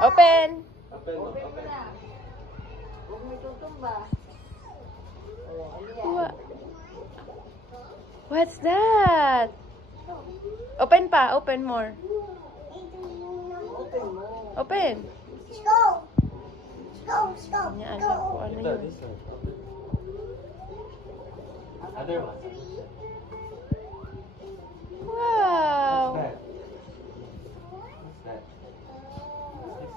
Open. Open mo, Open mo open. na. Huwag mo tutumba. What's that? Open pa. Open more. Open mo. Open. Go! Go! Go! Yan, alam ko ano Ito, yun. this one. Open. Other one. Wow. What's that? What's that?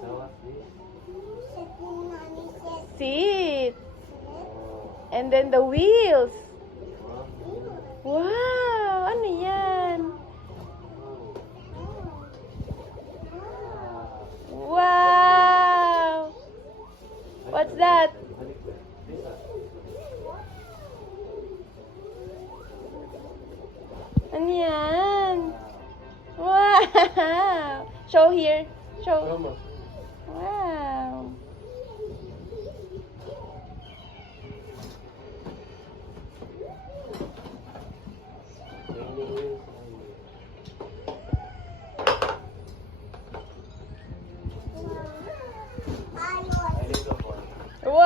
So what's this? Seat. Oh. And then the wheels. Wow. Wow. Ano yan? Wow. What's that? This one. Ano yan? Wow. Show here. Show. Show mo. Wow. I need to for. Wow.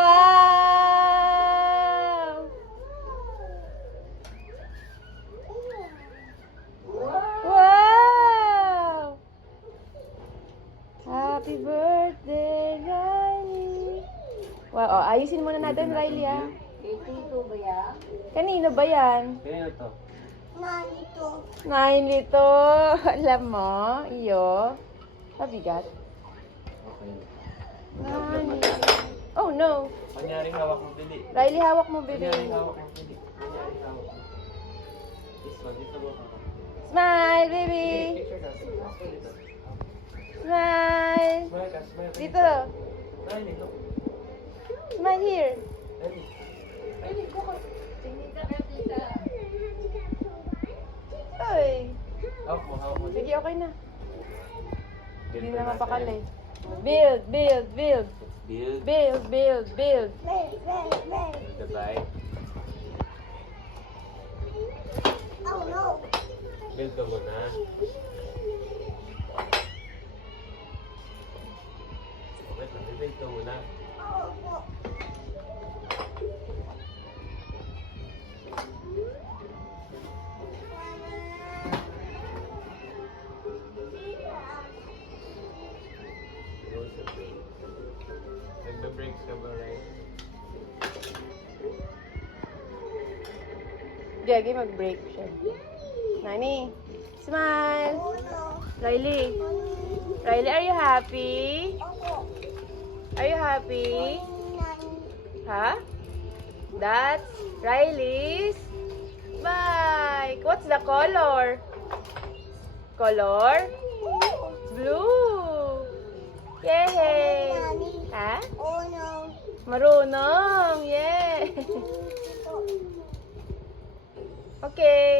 Wow. Happy birthday, Riley. Wow, oh, ayusin muna natin, Riley, ah. Tito ba yan? Kanino ba yan? Kaya ito. Nine lito. Alam mo, iyo. Mabigat. Okay. Nine. Oh, no. Kunyaring hawak mo, Bili. Riley, hawak mo, baby. Kunyaring hawak mo, Bili. Kunyaring hawak mo. This one, dito mo hawak. Smile, baby. Picture ka. Dito. Smile. Smile ka, smile ka. Dito. Smile, dito. Smile here. Ready? Tingin ka na, tita. Ay. Hawak mo, hawak mo. Sige, okay na. Build Hindi pa na natin. mapakali. Build, build, build. Build. Build, build, build. Build the bike. Oh no! Build ka muna. Wait lang, build ka muna. Nagbe-brakes ka ba, right? Gagi, mag-break siya. Nani, smile. Riley. Riley, are you happy? Are you happy? Huh? That's Riley's bike. What's the color? Color? Blue. Yay! Ha? Oh no! Marunong. Yeah. Okay.